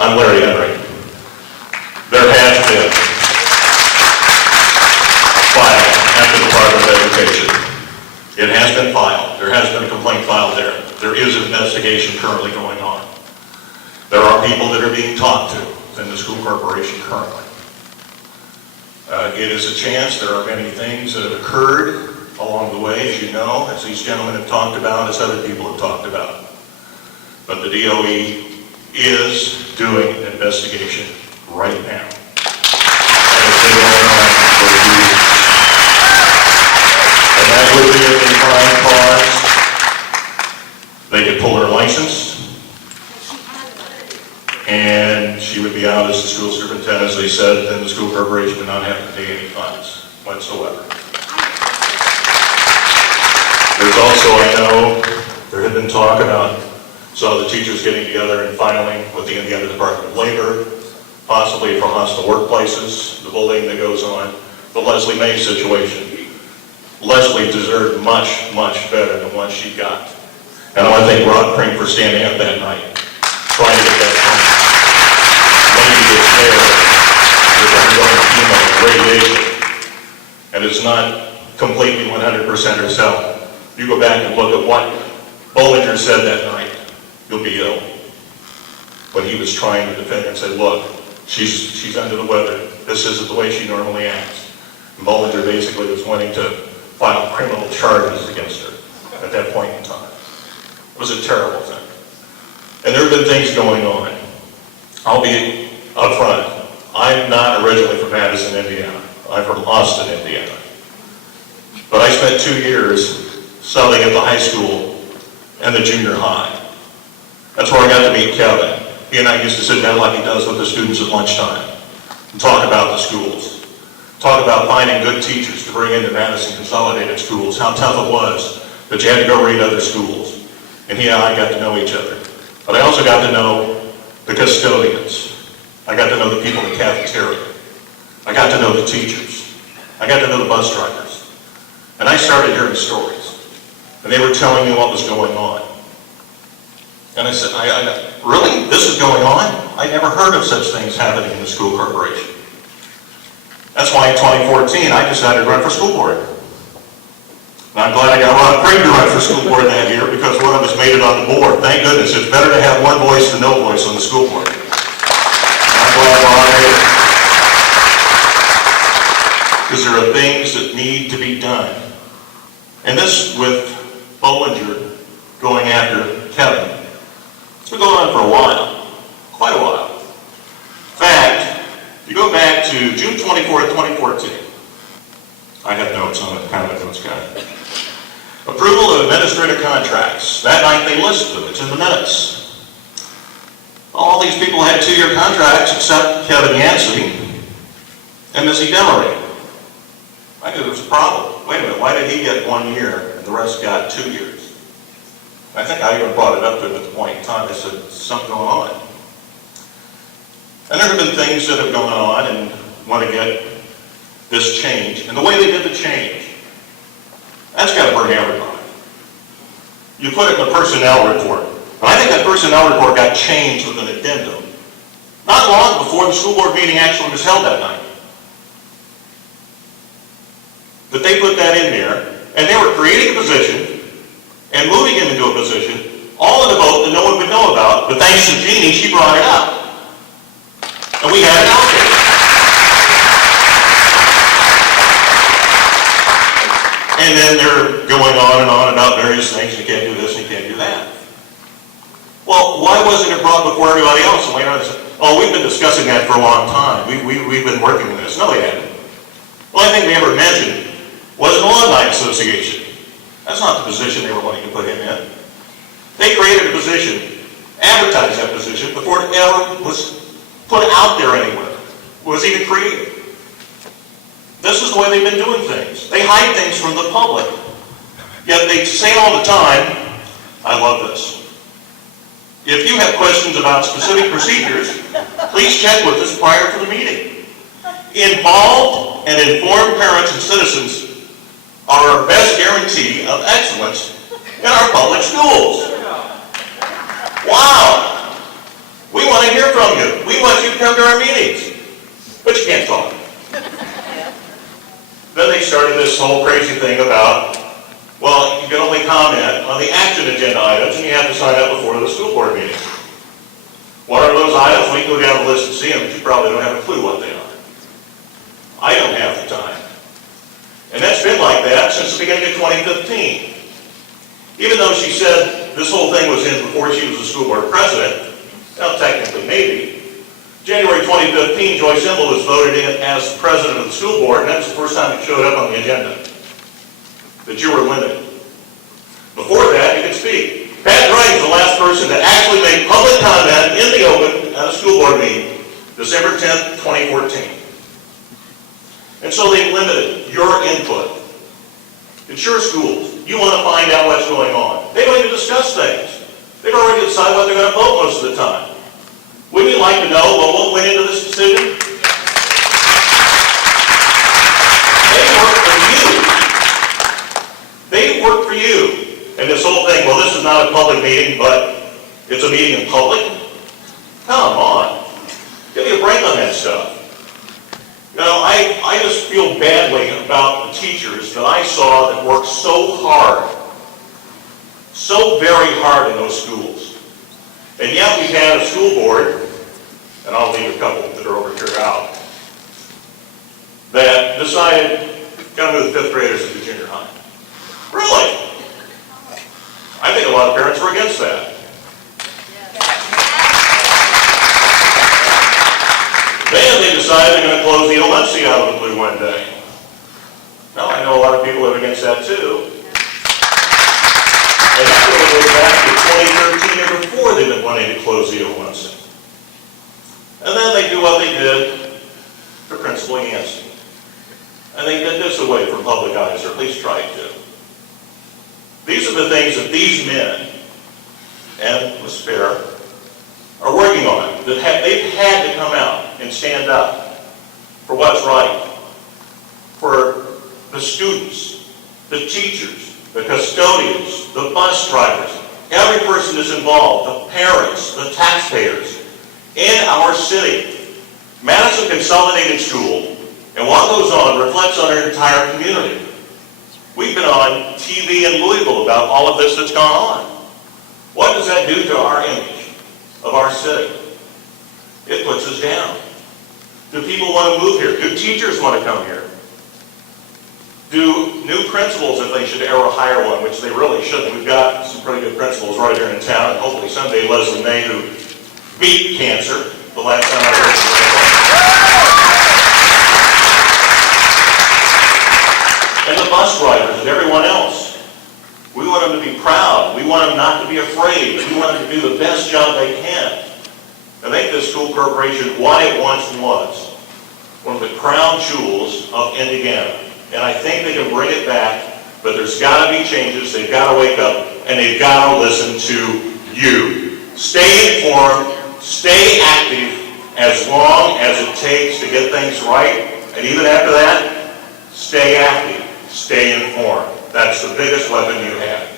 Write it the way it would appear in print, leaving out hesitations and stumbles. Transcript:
I'm Larry Henry. There has been filed at the Department of Education. It has been filed. There has been a complaint filed there. There is an investigation currently going on. There are people that are being talked to in the school corporation currently. It is a chance. There are many things that have occurred along the way, as you know, as these gentlemen have talked about, as other people have talked about. But the DOE is doing an investigation right now. And it's been going on for years. And that would be a crime cause. They could pull her license. And she would be out as the school superintendent, as they said, and the school corporation would not have to pay any fines whatsoever. There's also, I know, there had been talk about some of the teachers getting together and filing with the Indiana Department of Labor, possibly for hostile workplaces, the bullying that goes on, the Leslie May situation. Leslie deserved much, much better than what she got. And I want to thank Rod Crane for standing up that night, trying to get that point. Lady gets there with undergoing chemo, radiation, and it's not completely 100% herself. You go back and look at what Bollinger said that night, you'll be ill. When he was trying to defend her and say, look, she's under the weather. This isn't the way she normally acts. And Bollinger basically was wanting to file criminal charges against her at that point in time. It was a terrible thing. And there have been things going on. I'll be up front. I'm not originally from Madison, Indiana. I'm from Austin, Indiana. But I spent 2 years subbing at the high school and the junior high. That's where I got to meet Kevin. He and I used to sit down like he does with the students at lunchtime and talk about the schools. Talk about finding good teachers to bring into Madison Consolidated Schools, how tough it was that you had to go read other schools. And he and I got to know each other. But I also got to know the custodians. I got to know the people in the cafeteria. I got to know the teachers. I got to know the bus drivers. And I started hearing stories. And they were telling me what was going on. And I said, really? This is going on? I never heard of such things happening in the school corporation. That's why in 2014, I decided to run for school board. And I'm glad I got Rod Crane to run for school board that year, because one of us made it on the board. Thank goodness. It's better to have one voice than no voice on the school board. And I'm glad Rod made it. Because there are things that need to be done. And this with Bollinger going after Kevin. It's been going on for a while, quite a while. In fact, if you go back to June 24th, 2014, I have notes on it, kind of a notes guy. Approval of administrative contracts. That night they listed them, it's in the minutes. All these people had 2-year contracts except Kevin Yancey and Missy Demery. I knew there was a problem. Wait a minute, why did he get 1 year and the rest got 2 years? I think I even brought it up to him at the point in time. I said, something going on. And there have been things that have gone on and want to get this change. And the way they did the change, that's got to bring everybody. You put it in the personnel report. And I think that personnel report got changed with an addendum. Not long before the school board meeting actually was held that night. But they put that in there, and they were creating a position and moving him into a position, all in a vote that no one would know about, but thanks to Jeannie, she brought it up. And we had it out there. And then they're going on and on about various things, you can't do this and you can't do that. Well, why wasn't it brought before everybody else? And later on they said, oh, we've been discussing that for a long time. We've been working on this. No, they hadn't. The only thing they ever mentioned was an alumni association. That's not the position they were wanting to put him in. They created a position, advertised that position, before it ever was put out there anywhere, was even created. This is the way they've been doing things. They hide things from the public. Yet they say all the time, I love this. If you have questions about specific procedures, please check with us prior to the meeting. Involved and informed parents and citizens are our best guarantee of excellence in our public schools. Wow! We want to hear from you. you can't talk. Then they started this whole crazy thing about, well, you can only comment on the action agenda items, and you have to sign up before the school board meeting. What are those items? We can go down the list and see them, but you probably don't have a clue what they are. I don't have the time. And that's been like that since the beginning of 2015. Even though she said this whole thing was in before she was the school board president, well, technically maybe, January 2015, Joyce Imbel was voted in as the president of the school board, and that was the first time it showed up on the agenda, that you were limited. Before that, you could speak. Pat Wright was the last person to actually make public comment in the open at a school board meeting, December 10th, 2014. And so they've limited your input. It's your schools. You want to find out what's going on. They don't even discuss things. They've already decided what they're going to vote most of the time. Wouldn't you like to know what went into this decision? They work for you. They work for you. And this whole thing, well, this is not a public meeting, but it's a meeting in public? Come on. Give me a break on that stuff. You know, I just feel badly about the teachers that I saw that worked so hard, so very hard in those schools. And yet we had a school board, and I'll leave a couple that are over here out, that decided to move the fifth graders to the junior high. Really? I think a lot of parents were against that. Then they decided they're going to close the OMC out of the blue one day. Now, I know a lot of people are against that too. And that really goes back to 2013 or before they've been wanting to close the OMC. And then they do what they did to Principal Yancey. And they did this away from public eyes, or at least tried to. These are the things that these men, and Ms. Fair, are working on. They've had to come out and stand up for what's right, for the students, the teachers, the custodians, the bus drivers, every person that's involved, the parents, the taxpayers in our city. Madison Consolidated School, and what goes on reflects on our entire community. We've been on TV in Louisville about all of this that's gone on. What does that do to our image of our city? It puts us down. Do people want to move here? Do teachers want to come here? Do new principals, if they should ever hire one, which they really shouldn't. We've got some pretty good principals right here in town, and hopefully someday Leslie May, who beat cancer the last time I heard from her. And the bus drivers and everyone else. We want them to be proud. We want them not to be afraid. We want them to do the best job they can. I think this school corporation, what it once was, one of the crown jewels of Indiana. And I think they can bring it back, but there's got to be changes. They've got to wake up, and they've got to listen to you. Stay informed, stay active as long as it takes to get things right. And even after that, stay active, stay informed. That's the biggest weapon you have.